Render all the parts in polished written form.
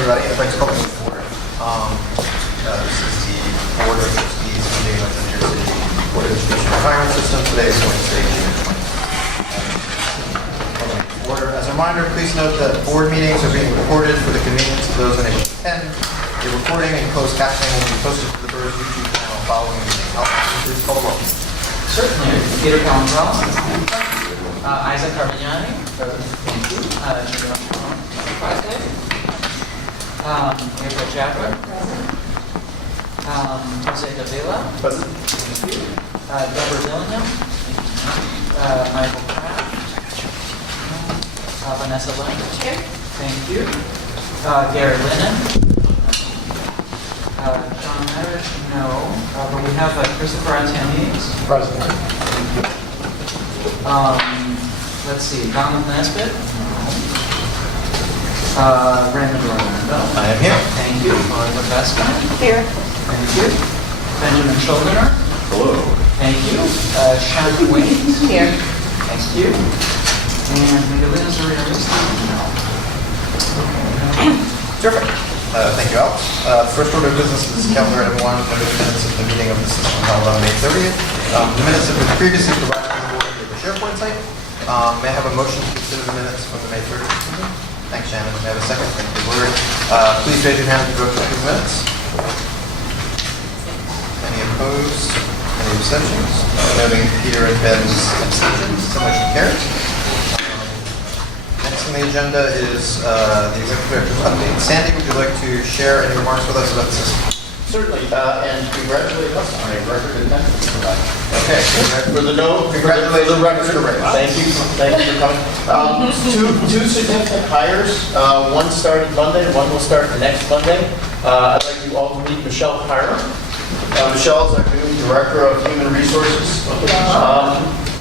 everybody. I'd like to call the meeting to order. This is the Board of Trustees meeting of the New York City Board of Education Retirement System. Today is Wednesday, June 20th. Order. As a reminder, please note that board meetings are being recorded for the convenience of those unable to attend. The recording and closed captioning will be posted to the BERS YouTube channel following the meeting. Please call the roll. Certainly. Peter Calendrell. Isaac Carmignani. Thank you. Present. April Chapler. Jose Davila. Present. Thank you. Deborah Dillingham. Michael Pratt. Vanessa Lynn. Here. Thank you. Gary Lennon. John Irish, no. But we have Christopher Antonis. Present. Let's see, Donald Nesbitt. Raymond Orlando. I am here. Thank you. Martha Vespa. Here. Thank you. Benjamin Schuldiner. Hello. Thank you. Shannon Wayne. Here. Thank you. And Miguelina Zuriarista. No. Terrific. Thank you, Alex. First order of business is calendar item 1, under the minutes of the meeting of the system held on May 30th. The minutes have been previously provided to the board via the SharePoint site. May I have a motion to consider the minutes from the May 30th meeting? Thanks, Shannon. May I have a second? Thank you, Lord. Please raise your hand to vote for the minutes. Any opposed? Any abstentions? Noting Peter and Ben's abstentions, so motion carries. Next on the agenda is the executive director's update. Sandy, would you like to share any remarks with us about the system? Certainly, and congratulate us on a record attendance tonight. Okay. For the note, Congratulations. for the record. Thank you for coming. Two significant hires. One started Monday, one will start next Monday. I'd like you all to meet Michelle Pyra. Michelle is our new Director of Human Resources.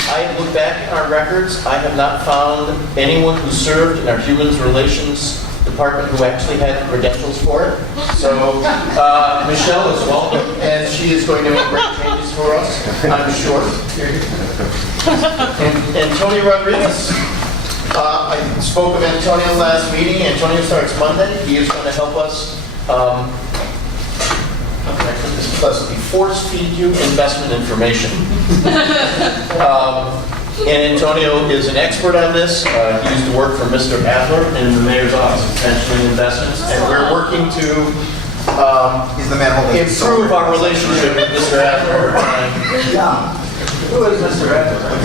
I have looked back in our records. I have not found anyone who served in our Human Relations Department who actually had credentials for it. So Michelle is welcome, and she is going to make great changes for us, I'm sure. And Tony Rodriguez. I spoke of Antonio last meeting. Antonio starts Monday. He is going to help us. How can I put this pleasantly? Force feed you investment information. And Antonio is an expert on this. He used to work for Mr. Adler in the mayor's office of pension and investments, and we're working to He's the man holding improve our relationship with Mr. Adler over time. Yeah. Who is Mr. Adler?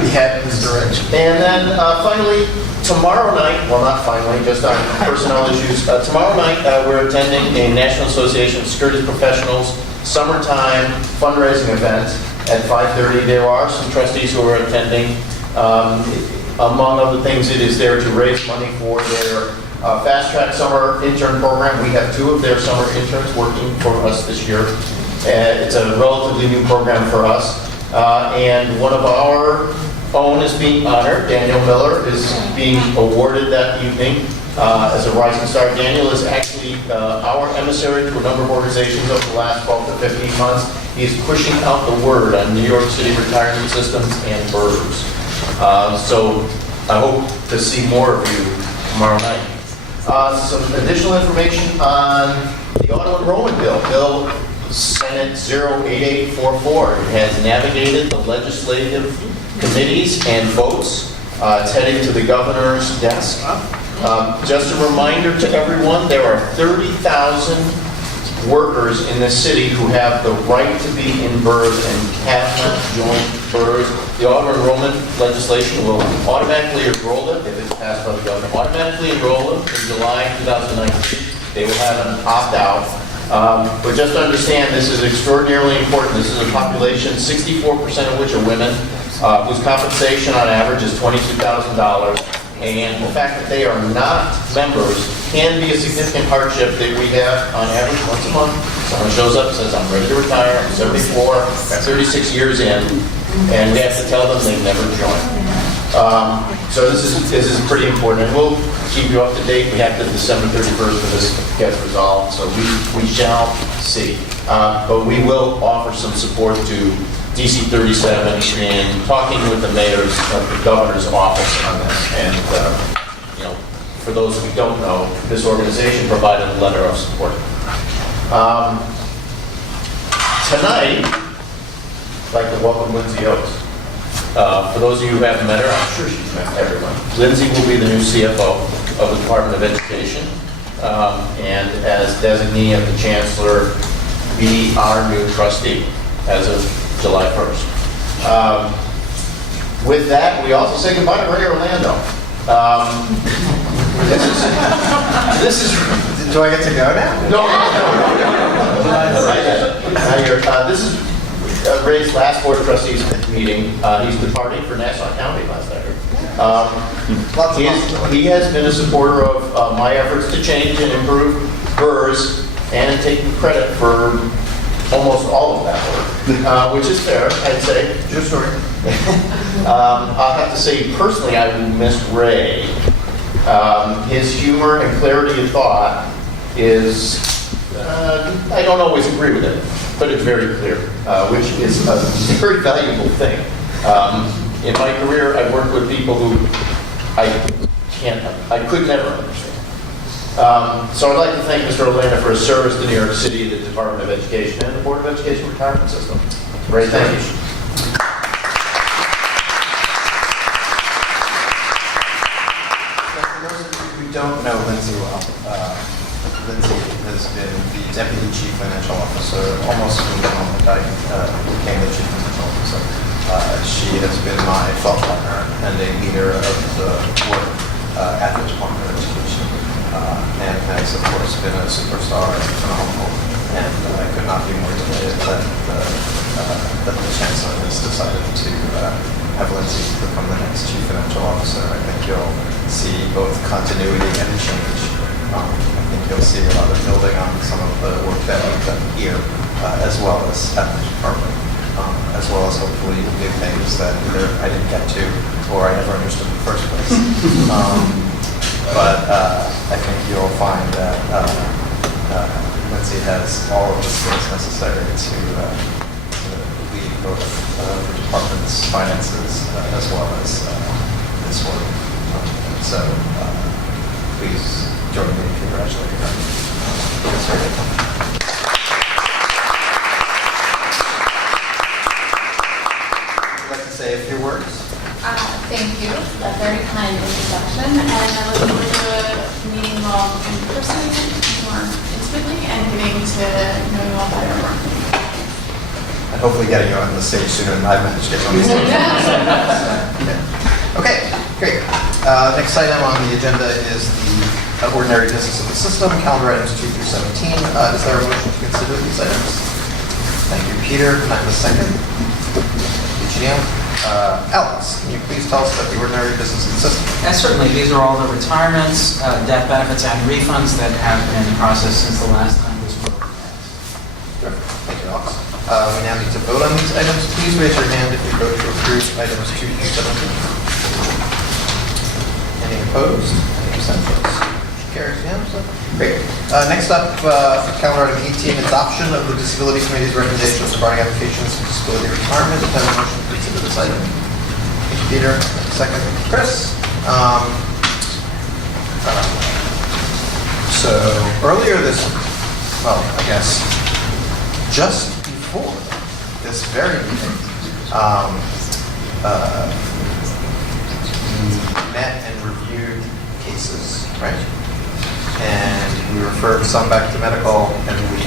He had his direction. And then finally, tomorrow night, well not finally, just on personnel issues, tomorrow night we're attending a National Association of Security Professionals summertime fundraising event at 5:30. There are some trustees who are attending. Among other things, it is there to raise money for their Fast Track Summer Intern Program. We have 2 of their summer interns working for us this year. It's a relatively new program for us. And one of our own is being honored. Daniel Miller is being awarded that evening as a Rising Star. Daniel is actually our emissary to a number of organizations over the last 12 to 15 months. He's pushing out the word on New York City retirement systems and BERS. So I hope to see more of you tomorrow night. Some additional information on the auto enrollment bill. Bill Senate 08844. It has navigated the legislative committees and votes. It's heading to the governor's desk. Just a reminder to everyone, there are 30,000 workers in this city who have the right to be in BERS and have not joined BERS. The auto enrollment legislation will automatically enroll them, if it's passed by the governor, automatically enroll them in July 2019. They will have an opt-out. But just understand, this is extraordinarily important. This is a population, 64% of which are women, whose compensation on average is $22,000. And the fact that they are not members can be a significant hardship that we have on average once a month. Someone shows up and says, I'm ready to retire, I'm 74, got 36 years in, and we have to tell them they never joined. So this is pretty important, and we'll keep you up to date. We have to December 31st for this gets resolved, so we shall see. But we will offer some support to DC 37 in talking with the mayor's, the governor's office on this, and for those who don't know, this organization provided a letter of support. Tonight, I'd like to welcome Lindsay Oates. For those of you who haven't met her, I'm sure she's met everyone. Lindsay will be the new CFO of the Department of Education, and as designee of the Chancellor, be our new trustee as of July 1st. With that, we also say goodbye to Ray Orlando. This is. Do I get to go now? No. This is Ray's last Board of Trustees meeting. He's departing for Nassau County last I heard. He has been a supporter of my efforts to change and improve BERS and taking credit for almost all of that work, which is fair, I'd say. True story. I'll have to say, personally, I will miss Ray. His humor and clarity of thought is, I don't always agree with it, but it's very clear, which is a very valuable thing. In my career, I've worked with people who I could never understand. So I'd like to thank Mr. Orlando for his service to New York City, the Department of Education, and the Board of Education retirement system. Ray, thank you. For those of you who don't know Lindsay well, Lindsay has been the Deputy Chief Financial Officer almost from the moment I became the Chief Financial Officer. She has been my thought partner and a leader of the work at the Department of Education, and has, of course, been a superstar and phenomenal. And I could not be more delighted that the Chancellor has decided to have Lindsay become the next Chief Financial Officer. I think you'll see both continuity and change. I think you'll see a lot of building on some of the work that we've done here, as well as at the department, as well as hopefully new things that either I didn't get to or I never understood in the first place. But I think you'll find that Lindsay has all of the skills necessary to lead both the department's finances as well as this work. So please join me in congratulating her. It's very good. Would you like to say a few words? Thank you. A very kind introduction, and I look forward to meeting you all in person more intimately and getting to know you all better. And hopefully getting you on the stage sooner than I've managed to get on the stage. Yeah. Okay, great. Next item on the agenda is the ordinary business of the system, calendar items 2 through 17. Is there a motion to consider these items? Thank you, Peter. Can I have a second? Janelle. Alex, can you please tell us about the ordinary business of the system? Yes, certainly. These are all the retirements, death benefits, and refunds that have been processed since the last time this program passed. Sure. Thank you, Alex. We now need to vote on these items. Please raise your hand if you vote to approve items 2 through 17. Any opposed? Any abstentions? Carries unanimously. Great. Next up, calendar item 18, adoption of the Disability Committee's recommendations regarding applications for disability retirement. Can I have a motion to consider this item? Thank you, Peter. Second, Chris. So earlier this, well, I guess just before this very meeting, we met and reviewed cases, right? And we referred some back to medical, and we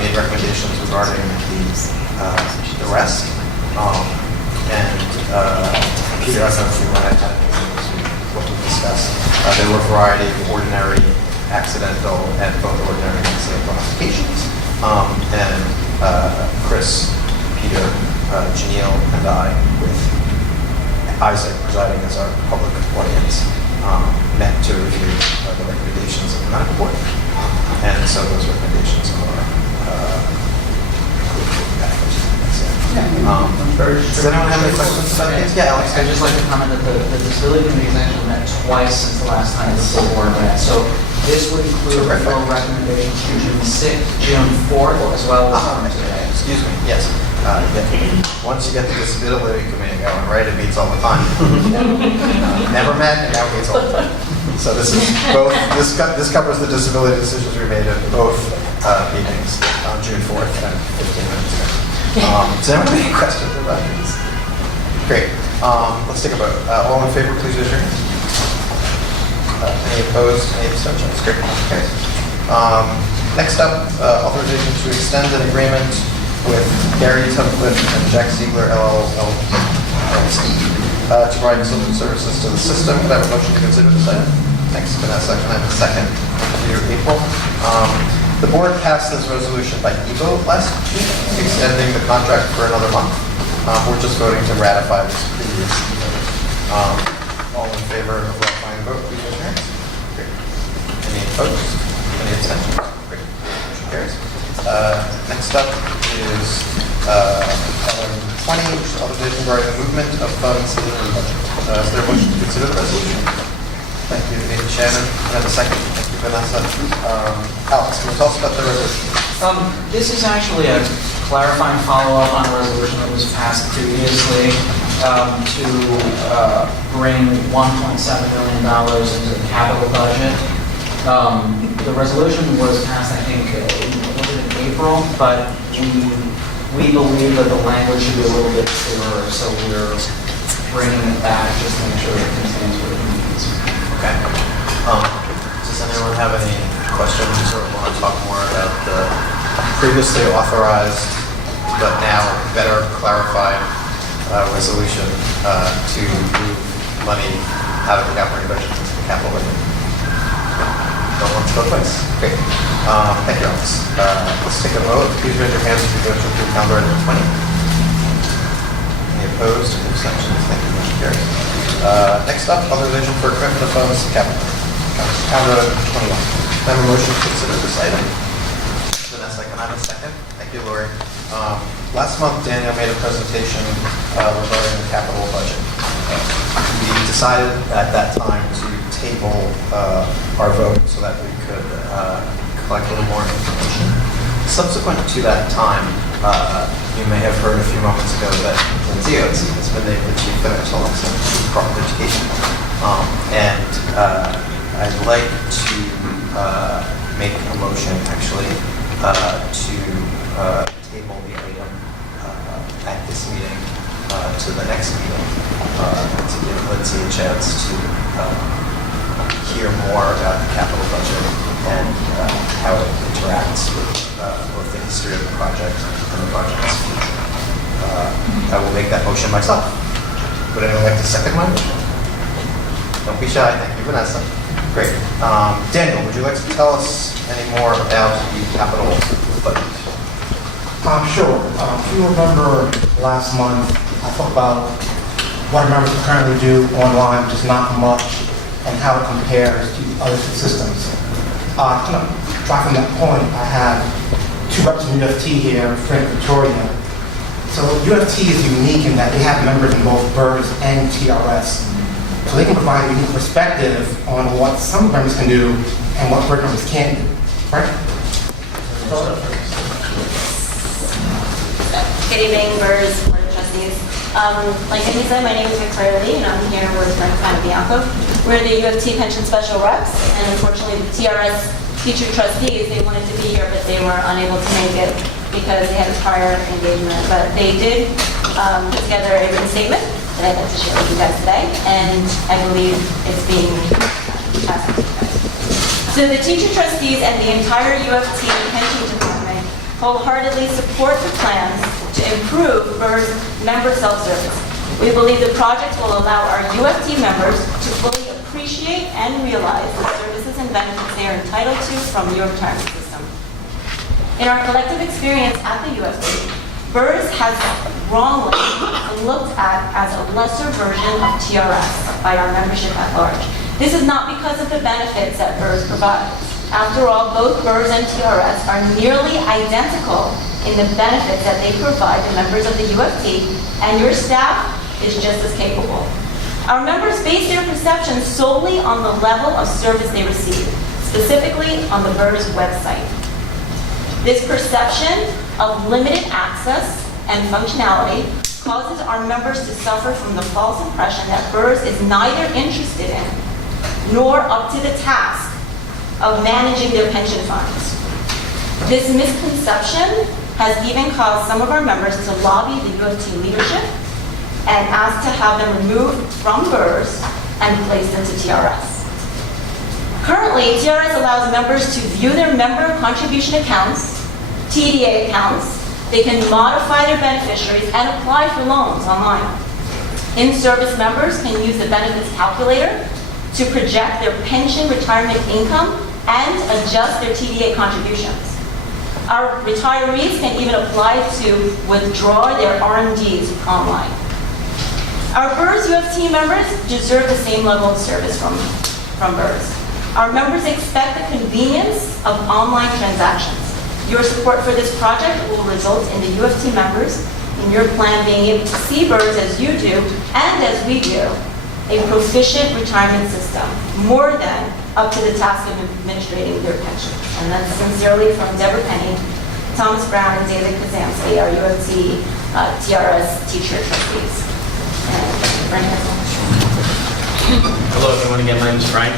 made recommendations regarding the rest. Peter, I don't know if you want to add anything to what we discussed. There were a variety of ordinary, accidental, and both ordinary and accidental applications. Chris, Peter, Janelle, and I, with Isaac presiding as our public audience, met to review the recommendations of the medical board. And so those recommendations are does anyone have any questions about these? Yeah, Alex. I'd just like to comment that the Disability Committee has actually met twice since the last time the full board met. So this would include full recommendations to June 6th, June 4th, as well as today. Excuse me, yes. Once you get the Disability Committee going, right, it meets all the time. Never met, and now it meets all the time. So this is both, this covers the disability decisions we made at both meetings on June 4th and 15 minutes ago. Does anyone have any questions about these? Great. Let's take a vote. All in favor, please raise your hand. Any opposed? Any abstentions? Great. Okay. Next up, authorization to extend an agreement with Gary Tubcliffe and Jack Ziegler LLC to provide consulting services to the system. Could I have a motion to consider this item? Thanks, Vanessa. Can I have a second? Thank you, April. The board passed this resolution by e-vote last week, extending the contract for another month. We're just voting to ratify this previous e-vote. All in favor of ratifying the vote, please raise your hands. Great. Any opposed? Any abstentions? Great. Motion carries. Next up is item 20, which is authorization regarding the movement of funds in the budget. Is there a motion to consider the resolution? Thank you, David Shannon. And a second. Thank you, Vanessa. Alex, can you tell us about the resolution? This is actually a clarifying follow-up on a resolution that was passed previously to bring $1.7 million into the capital budget. The resolution was passed, I think, was it in April, but we believe that the language should be a little bit clearer, so we're bringing it back just to make sure it contains what it needs. Okay. Does anyone have any questions or want to talk more about the previously authorized but now better clarified resolution to move money out of the operating budget into the capital budget? Don't want to go twice. Great. Thank you, Alex. Let's take a vote. Please raise your hands if you go to the calendar item 20. Any opposed? Any abstentions? Thank you. Motion carries. Next up, authorization for commitment of funds to capital. Calendar item 21. I have a motion to consider this item. Vanessa, can I have a second? Thank you, Lori. Last month, Daniel made a presentation regarding the capital budget. We decided at that time to table our vote so that we could collect a little more information. Subsequent to that time, you may have heard a few moments ago that Lindsay Oates has been named the Chief Financial Officer of Department of Education. I'd like to make a motion, actually, to table the item at this meeting to the next meeting to give Lindsay a chance to hear more about the capital budget and how it interacts with both the history of the project and the project's future. I will make that motion myself. Would anyone like to second my motion? Don't be shy. Thank you, Vanessa. Great. Daniel, would you like to tell us any more about the capital budget? Sure. If you remember last month, I talked about what members currently do online, which is not much, and how it compares to other systems. Kind of dropping that point, I have two reps from UFT here, Frank Victoria. So UFT is unique in that they have members in both BERS and TRS. So they can provide a unique perspective on what some members can do and what BERS members can't do. Right? Good evening, BERS Board of Trustees. Like Amy said, my name is Victoria Lee, and I'm here with Frank Bianco. We're the UFT Pension Special Reps, and unfortunately the TRS teacher trustees, they wanted to be here, but they were unable to make it because they had a prior engagement. But they did put together a written statement that I'd like to share with you guys today, and I believe it's being passed to you guys. So the teacher trustees and the entire UFT pension department wholeheartedly support the plans to improve BERS member self-service. We believe the project will allow our UFT members to fully appreciate and realize the services and benefits they are entitled to from your retirement system. In our collective experience at the UFT, BERS has wrongly been looked at as a lesser version of TRS by our membership at large. This is not because of the benefits that BERS provides. After all, both BERS and TRS are nearly identical in the benefits that they provide the members of the UFT, and your staff is just as capable. Our members base their perceptions solely on the level of service they receive, specifically on the BERS website. This perception of limited access and functionality causes our members to suffer from the false impression that BERS is neither interested in nor up to the task of managing their pension funds. This misconception has even caused some of our members to lobby the U of T leadership and ask to have them removed from BERS and placed into TRS. Currently, TRS allows members to view their member contribution accounts, TDA accounts. They can modify their beneficiaries and apply for loans online. In-service members can use the benefits calculator to project their pension retirement income and adjust their TDA contributions. Our retirees can even apply to withdraw their RMDs online. Our BERS UFT members deserve the same level of service from BERS. Our members expect the convenience of online transactions. Your support for this project will result in the UFT members in your plan being able to see BERS as you do and as we do, a proficient retirement system, more than up to the task of administrating their pension. And that's sincerely from Deborah Penny, Thomas Brown, and David Kazamsky, our UFT TRS teacher trustees. And Frank has one. Hello everyone, again, my name is Frank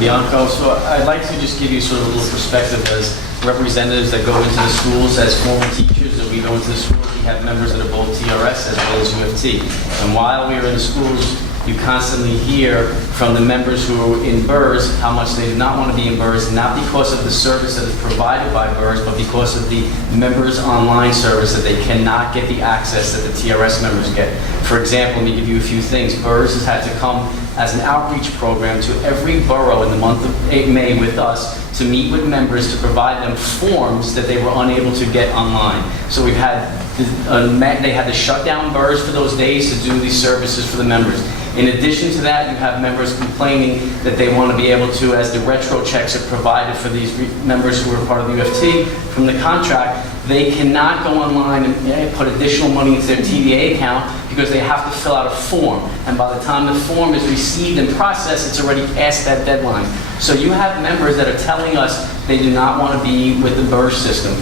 Bianco. So I'd like to just give you sort of a little perspective as representatives that go into the schools, as former teachers that we go into the schools, we have members that are both TRS as well as UFT. And while we are in the schools, you constantly hear from the members who are in BERS how much they do not want to be in BERS, not because of the service that is provided by BERS, but because of the members' online service, that they cannot get the access that the TRS members get. For example, let me give you a few things. BERS has had to come as an outreach program to every borough in the month of May with us to meet with members to provide them forms that they were unable to get online. So we've had, they had to shut down BERS for those days to do these services for the members. In addition to that, you have members complaining that they want to be able to, as the retro checks are provided for these members who are part of the UFT from the contract, they cannot go online and put additional money into their TDA account because they have to fill out a form. And by the time the form is received and processed, it's already past that deadline. So you have members that are telling us they do not want to be with the BERS system.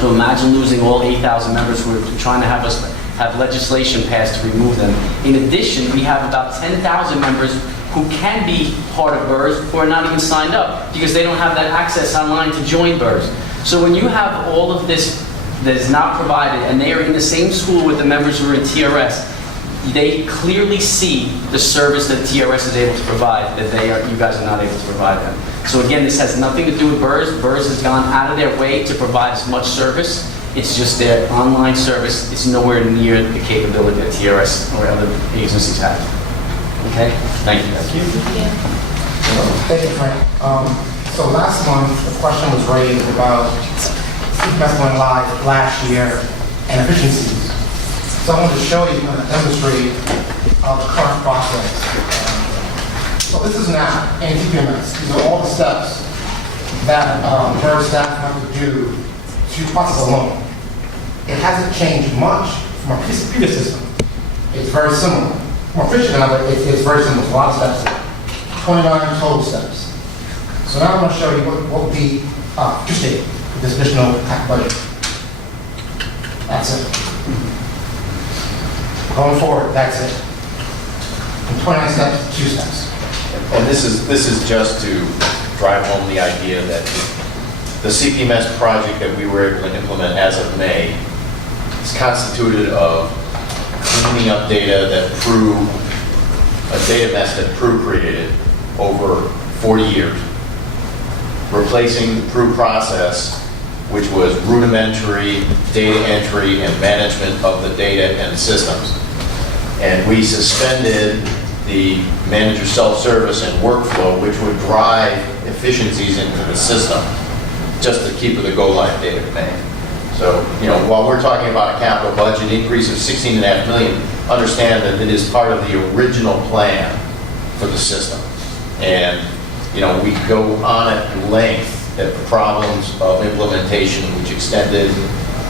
So imagine losing all 8,000 members who are trying to have us have legislation passed to remove them. In addition, we have about 10,000 members who can be part of BERS who are not even signed up because they don't have that access online to join BERS. So when you have all of this that is not provided and they are in the same school with the members who are in TRS, they clearly see the service that TRS is able to provide that you guys are not able to provide them. So again, this has nothing to do with BERS. BERS has gone out of their way to provide as much service. It's just their online service is nowhere near the capability that TRS or other agencies have. Okay? Thank you. Thank you, Frank. So last month, the question was raised about CPS going live last year and efficiencies. So I wanted to show you and demonstrate the current process. So this is now in CPMS. These are all the steps that BERS staff have to do to process a loan. It hasn't changed much from our previous system. It's very similar. More efficient now, but it's very similar. There's a lot of steps there. 29 total steps. So now I'm going to show you what would be interesting with this additional tax budget. That's it. Going forward, that's it. From 29 steps, 2 steps. And this is just to drive home the idea that the CPMS project that we were able to implement as of May is constituted of cleaning up data that Prue, a data mess that Prue created over 40 years, replacing the Prue process, which was rudimentary data entry and management of the data and systems. And we suspended the manager self-service and workflow, which would drive efficiencies into the system, just to keep the go-live date of May. So, while we're talking about a capital budget increase of $16.5 million, understand that it is part of the original plan for the system. And, we go on at length at the problems of implementation, which extended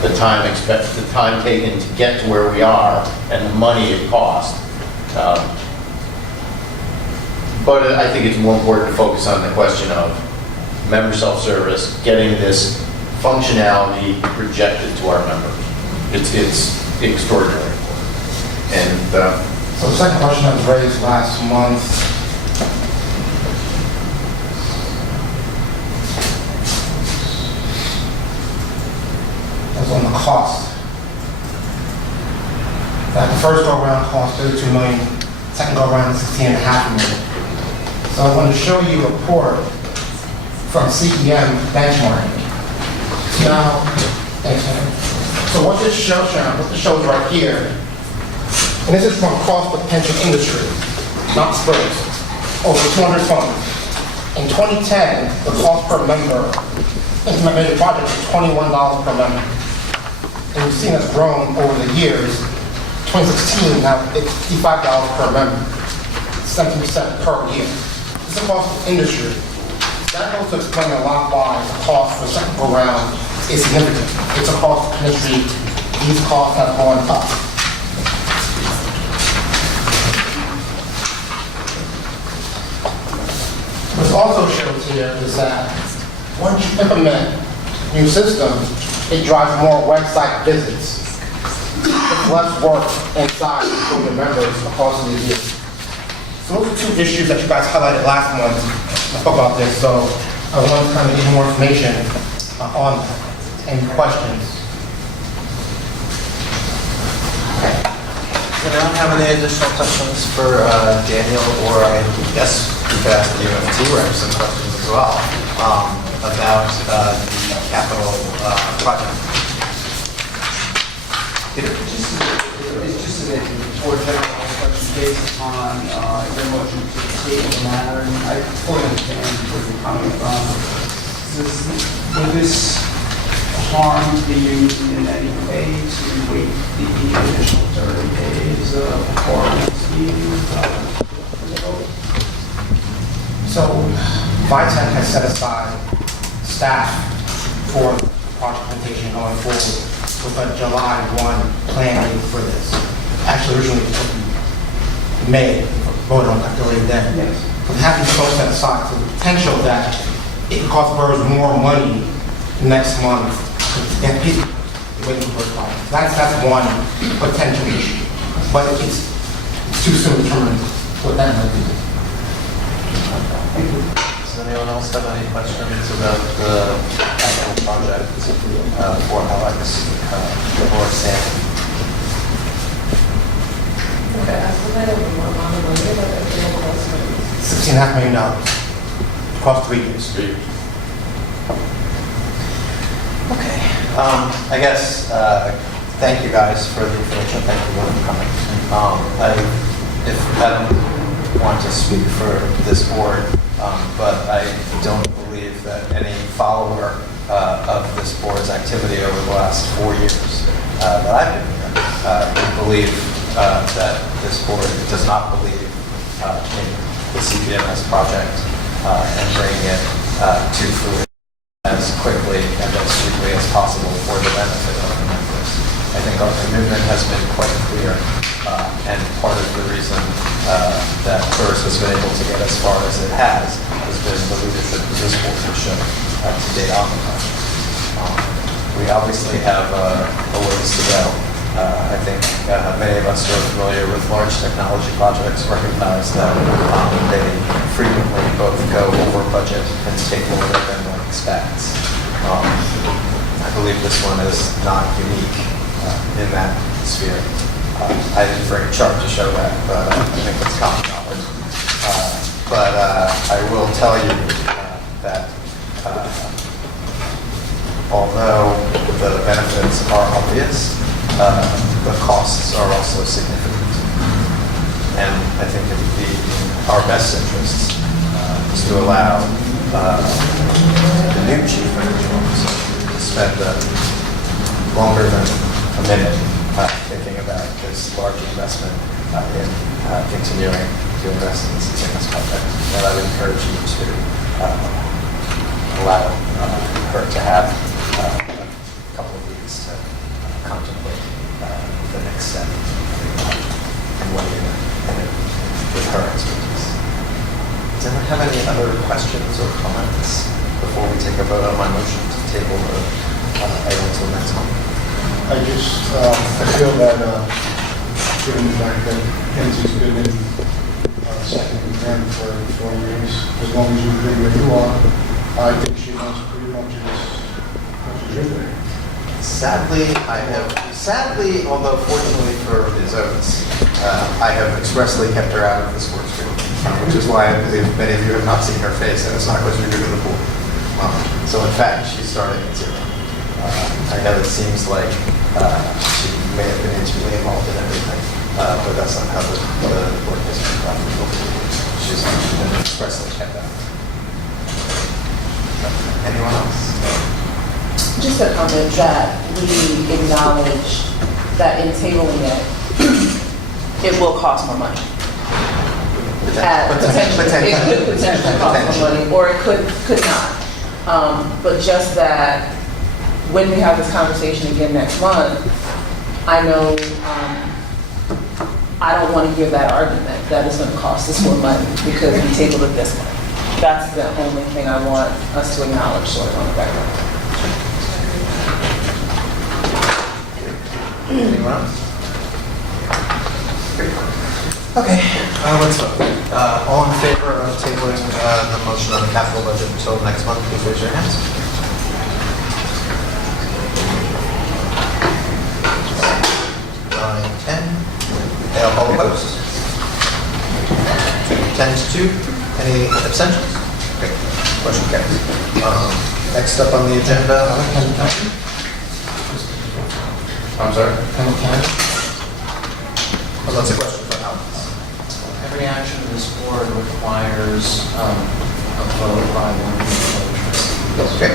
the time taken to get to where we are and the money it cost. But I think it's more important to focus on the question of member self-service, getting this functionality projected to our members. It's extraordinary. And So the second question that was raised last month, was on the cost. That the first go-around cost 32 million, second go-around 16.5 million. So I want to show you a report from CEM benchmarking. Now, thanks, Sam. So what this shows right here, and this is from cost of pension industry, not Spurs, over 200 funds. In 2010, the cost per member implemented project was $21 per member. And we've seen it's grown over the years. 2016, now it's $55 per member, 17% per year. This is across the industry. That goes to explain a lot why the cost for the second go round is significant. It's across the industry. These costs have gone up. What's also shows here is that once you implement new systems, it drives more website visits. It's less work inside for the members across the year. So those are two issues that you guys highlighted last month. I spoke about this, so I want to kind of get more information on that. Any questions? Does anyone have any additional questions for Daniel, or I guess you could ask the UFT rep some questions as well about the capital project? Peter? It's just a bit more general question based on your motion to table the matter, and I fully understand where you're coming from. Would this harm the union in any way to wait the additional 30 days before our next meeting? So, VITEC has set aside staff for project implementation going forward with a July 1 plan date for this. Actually, originally it was May, voted on that delayed then. Yes. But having folks set aside for the potential that it costs BERS more money next month to get people waiting for BERS projects. That's one potential issue. But it's too soon to determine what that might be. Does anyone else have any questions about the capital project for Alex or Sam? $16.5 million across 3 years. Okay. I guess, thank you guys for the information. Thank you for coming. I don't want to speak for this board, but I don't believe that any follower of this board's activity over the last 4 years that I've been here would believe that this board does not believe in the CPMS project and bringing it to fruition as quickly and as cheaply as possible for the benefit of the members. I think our commitment has been quite clear, and part of the reason that BERS has been able to get as far as it has been the leadership of this board has shown to date on the project. We obviously have a ways to go. I think many of us who are familiar with large technology projects recognize that they frequently both go over budget and take longer than one expects. I believe this one is not unique in that sphere. I didn't bring a chart to show that, but I think it's common knowledge. But I will tell you that although the benefits are obvious, the costs are also significant. And I think it would be in our best interests to allow the new chief financial officer to spend longer than a minute thinking about this large investment in continuing to invest in this project. And I would encourage you to allow her to have a couple of weeks to contemplate the next step and weigh in with her expertise. Does anyone have any other questions or comments before we take a vote on my motion to table the item until next month? I feel that given the fact that Kenzie's been in second concurrent for 4 years, as long as you've been where you are, I think she knows pretty much as you're there. Sadly, although fortunately for his oats, I have expressly kept her out of the sports group, which is why I believe many of you have not seen her face, and it's not because you're new to the pool. So in fact, she's starting at 0. I know it seems like she may have been intimately involved in everything, but that's not how the work has been done. She's been expressly kept out. Anyone else? Just a comment that we acknowledge that in tabling it, it will cost more money. Potentially, it could potentially cost more money, or it could not. But just that when we have this conversation again next month, I know I don't want to hear that argument that it's going to cost us more money because we tabled it this way. That's the only thing I want us to acknowledge sort of on the record. Anyone else? Okay, let's vote. All in favor of tabling the motion on the capital budget until next month, please raise your hands. 9, 10. All opposed? 10 to 2. Any abstentions? Great. Motion carries. Next up on the agenda. I'm sorry? Well, that's a question for Alex. Every action of this board requires a vote by one of the voters. Okay.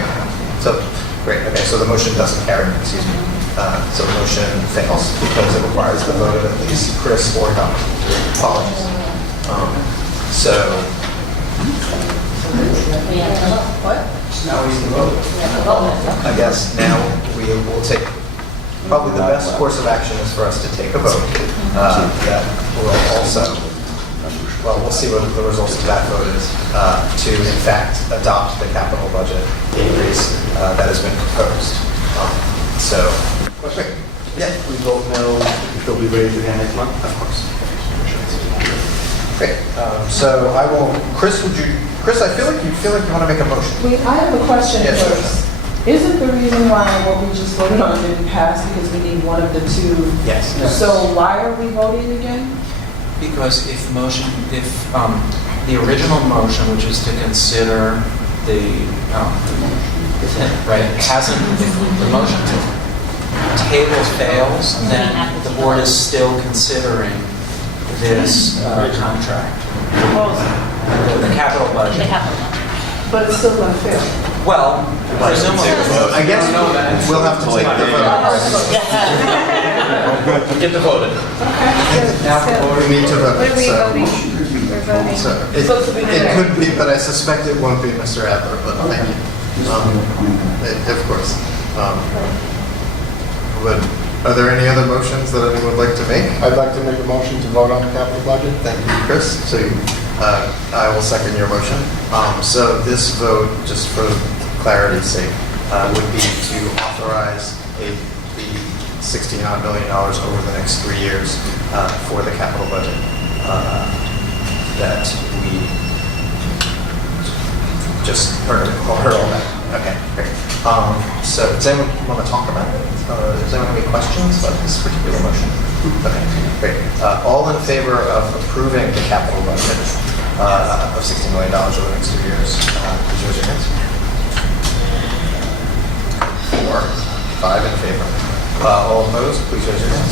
So, great. Okay, so the motion doesn't carry, excuse me. So the motion fails because it requires the vote of at least Chris or Don. Apologies. What? Now we can vote. I guess now we will take, probably the best course of action is for us to take a vote. That will also, well, we'll see what the results of that vote is, to in fact adopt the capital budget increase that has been proposed. Great. Yeah. We vote no, they'll be raised again next month? Of course. Great. So I will, Chris, I feel like you want to make a motion. Wait, I have a question Yes, first. Isn't the reason why what we just voted on didn't pass because we need one of the two? Yes. So why are we voting again? Because if the original motion, which is to consider the, right, hasn't, if the motion to table fails, then the board is still considering this contract, the capital budget. But it's still going to fail. Well, presumably. I guess we'll have to take the vote. Get the vote in. We need to vote. What are we so- voting? We're voting. So it could be, but I suspect it won't be Mr. Adler, but thank you. Of course. But are there any other motions that anyone would like to make? I'd like to make a motion to vote on the capital budget. Thank you, Chris. So I will second your motion. So this vote, just for clarity's sake, would be to authorize the $69 million over the next 3 years for the capital budget that we just heard all that. Okay, great. So does anyone want to talk about it? Does anyone have any questions about this particular motion? Okay, great. All in favor of approving the capital budget of $60 million over the next 2 years, please raise your hands. 4, 5 in favor. All opposed, please raise your hands.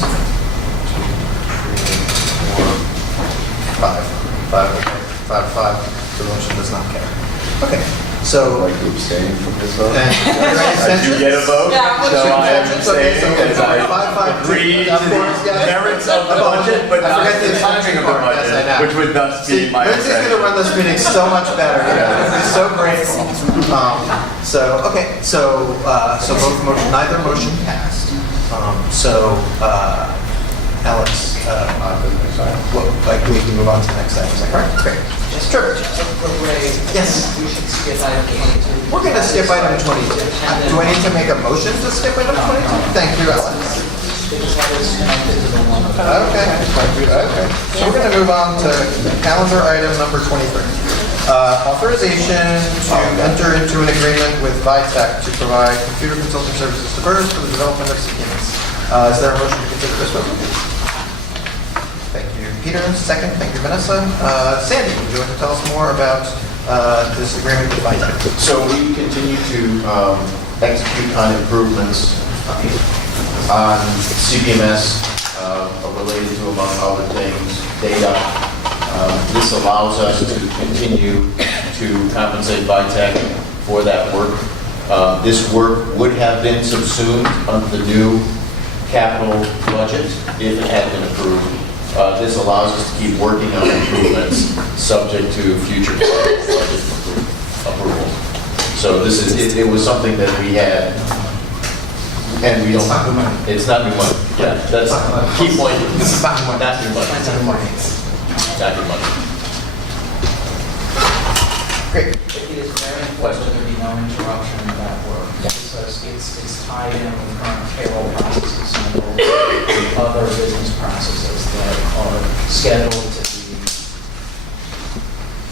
2, 3, 4, 5. 5. The motion does not carry. Okay, so Like to abstain from this vote? and I do get a vote, so I am abstaining as I agree to the merits of the budget, but not the timing of the budget, which would thus be my Lindsay's going to run this meeting so much better. He's so grateful. So both motion, neither motion passed. Alex, I believe we move on to the next item. Is that correct? Great. Just Sure. Yes. We should skip item 22. We're going to skip item 22. Do I need to make a motion to skip item 22? Thank you, Alex. Because that is connected to the one. Okay. So we're going to move on to calendar item number 23. Authorization to enter into an agreement with Vitech to provide computer consulting services to BERS for the development of CPMS. Is there a motion to consider this resolution? Thank you, Peter. Second, thank you, Vanessa. Sandy, would you like to tell us more about this agreement with Vitech? So we continue to execute on improvements on CPMS related to, among other things, data. This allows us to continue to compensate Vitech for that work. This work would have been subsumed under the new capital budget if it had been approved. This allows us to keep working on improvements subject to future budget approval. So this is, it was something that we had, and we don't. It's not new money. It's not new money. Yeah, that's key point. This is not new money. Not new money. It's not new money. Not new money. Great. It is very important that there be no interruption of that work, because it's tied in with current payroll processes and other business processes that are scheduled to be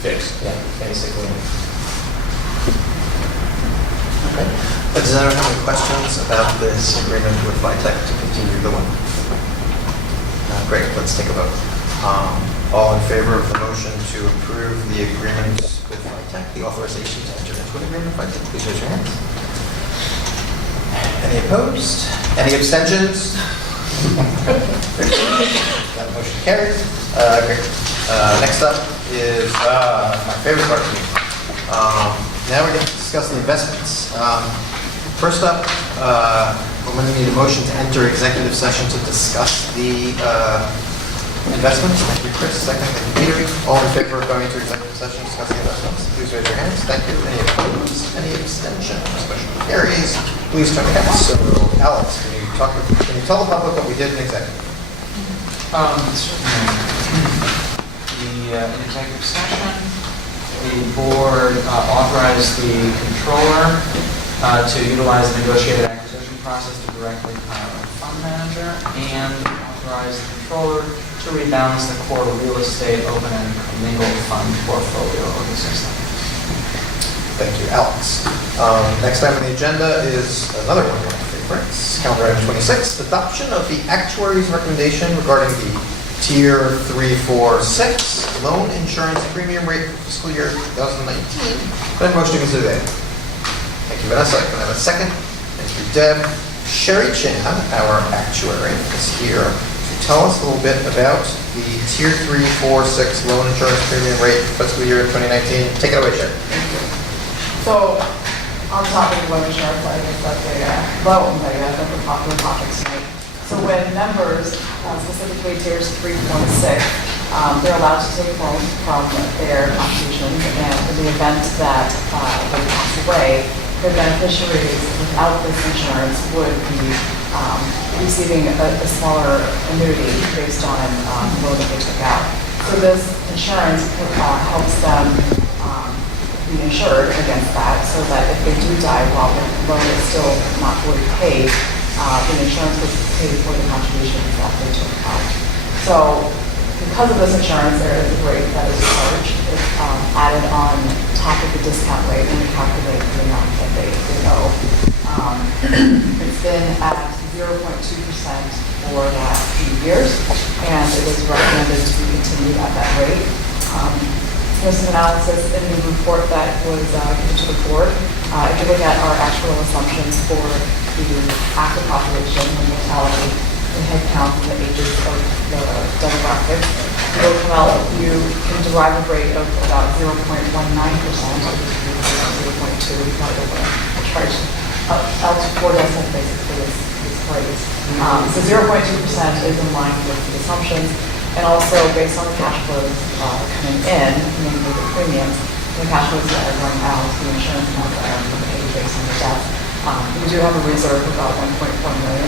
Fixed. yeah, basically. Okay. Does anyone have any questions about this agreement with Vitech to continue the one? Great, let's take a vote. All in favor of the motion to approve the agreement with Vitech, the authorization to enter into an agreement with Vitech, please raise your hands. Any opposed? Any abstentions? That motion carries. Great. Next up is my favorite part of the meeting. Now we're going to discuss the investments. First up, I'm going to need a motion to enter executive session to discuss the investments. Thank you, Chris. Second, thank you, Peter. All in favor of going to executive session discussing investments, please raise your hands. Thank you. Any opposed? Any abstentions? Motion carries. Please turn your heads. So, Alex, can you tell the public what we did in executive? In executive session, the board authorized the controller to utilize the negotiated acquisition process to directly hire a fund manager, and authorized the controller to rebalance the core real estate open and commingled fund portfolio of the system. Thank you, Alex. Next item on the agenda is another one of my favorites. Calendar item 26, adoption of the actuary's recommendation regarding the Tier 3, 4, 6 loan insurance premium rate for fiscal year 2019. Then motion to consider that. Thank you, Vanessa. Can I have a second? Thank you, Deb. Sherry Chan, our actuary, is here to tell us a little bit about the Tier 3, 4, 6 loan insurance premium rate for fiscal year 2019. Take it away, Sherry. So, on top of the loan insurance, I guess that's a loan, I guess, that's a popular topic tonight. So when members, specifically tiers 3, 4, and 6, they're allowed to take loans from their contributions, and in the event that they pass away, their beneficiaries without this insurance would be receiving a smaller annuity based on the loan that they took out. So this insurance helps them be insured against that, so that if they do die while the loan is still not fully paid, the insurance was paid for the contributions that they took out. So because of this insurance, there is a rate that is charged. It's added on top of the discount rate when we calculate the amount that they owe. It's been at 0.2% for the last few years, and it is recommended to be continued at that rate. There's some analysis in the report that was given to the board. If you look at our actual assumptions for the active population, the mortality, the head count, and the ages of the demographics, you can derive a rate of about 0.19%, which is 0.2. We thought it was charged out to 4 decimal places for this rate. So 0.2% is in line with the assumptions. And also based on the cash flows coming in, mainly the premiums, the cash flows that are going out, the insurance amounts that are paid based on the death. We do have a reserve of about $1.4 million.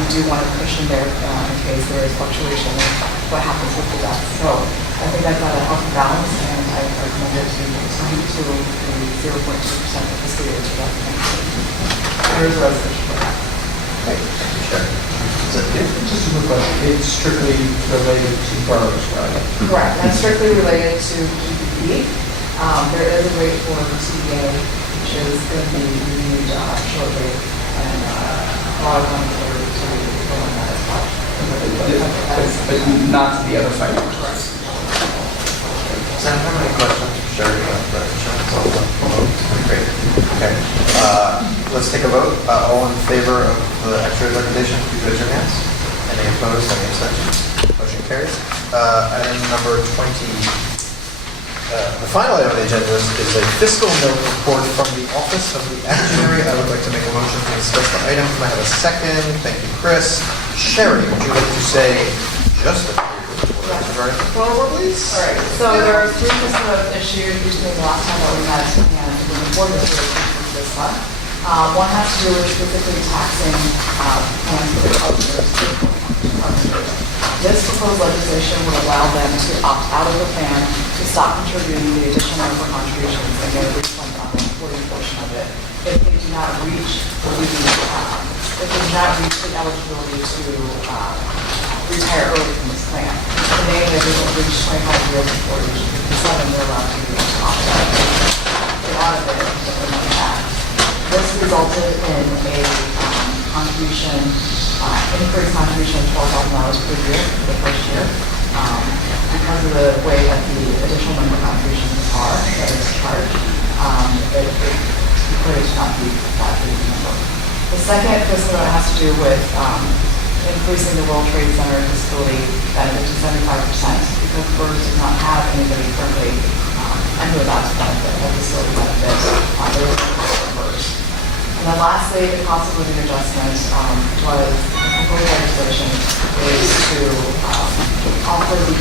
We do want a cushion there in case there is fluctuation in what happens with the death. So I think that's at a healthy balance, and I recommend it to be assigned to the 0.2% of fiscal year 2019. There is a resolution for that. Great. Sure. Just a quick question. It's strictly related to BERS, right? Correct. That's strictly related to PPP. There is a rate for the CDA, which is going to be renewed shortly, and a lot of money for to go on that as well. But not to the other financials. Sam, how many questions for Sherry about the insurance? Great. Okay. Let's take a vote. All in favor of the actuary's recommendation, please raise your hands. Any opposed, any abstentions? Motion carries. Item number 20. The final item on the agenda is a fiscal note report from the Office of the Actuary. I would like to make a motion to discuss the item. Can I have a second? Thank you, Chris. Sherry, would you like to say just a few words regarding the forward, please? All right, so there are three fiscal notes issued between the last time that we met and the report that we issued this month. One has to do with specifically taxing plans for the partners. This proposed legislation would allow them to opt out of the plan, to stop contributing the additional member contributions and get a refund on the employee portion of it if they do not reach the eligibility to retire early from this plan. Today, they don't reach 25 years before age 57, they're allowed to opt out. Get out of it and get their money back. This resulted in a increased contribution of $12,000 per year for the first year. Because of the way that the additional member contributions are that is charged, it clearly should not be that big a number. The second fiscal note has to do with increasing the World Trade Center disability benefit to 75% because BERS does not have anybody currently and who is out to benefit of disability benefit. There is no BERS. And then lastly, the cost of living adjustment was the proposed legislation is to offer the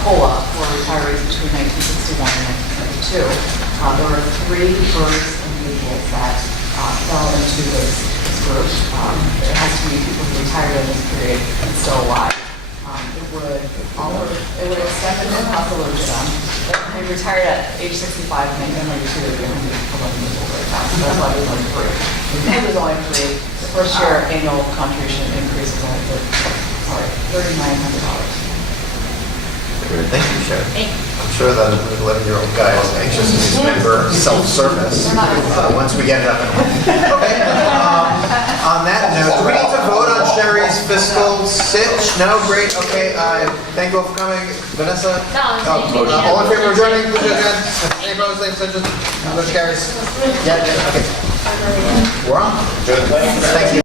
COLA for retirees between 1961 and 1972. There were three BERS individuals that fell into this group. It has to be people who retired in this period and still alive. It would extend the cost of living to them. They retired at age 65 and then like 2 they're going to be 11 years old right now. So that's why there's only 3. Because there's only 3, the first year annual contribution increase is only $3,900. Thank you, Sherry. I'm sure that 11-year-old guy is anxious to use member self-service once we get it up and running. Okay. On that note, do we need to vote on Sherry's fiscal sitch? No? Great. Okay. Thank you all for coming. Vanessa? No, all in favor of joining? Please raise your hand. Any opposed? Any abstentions? Motion carries. Yeah. Okay. We're on. Good. Thank you.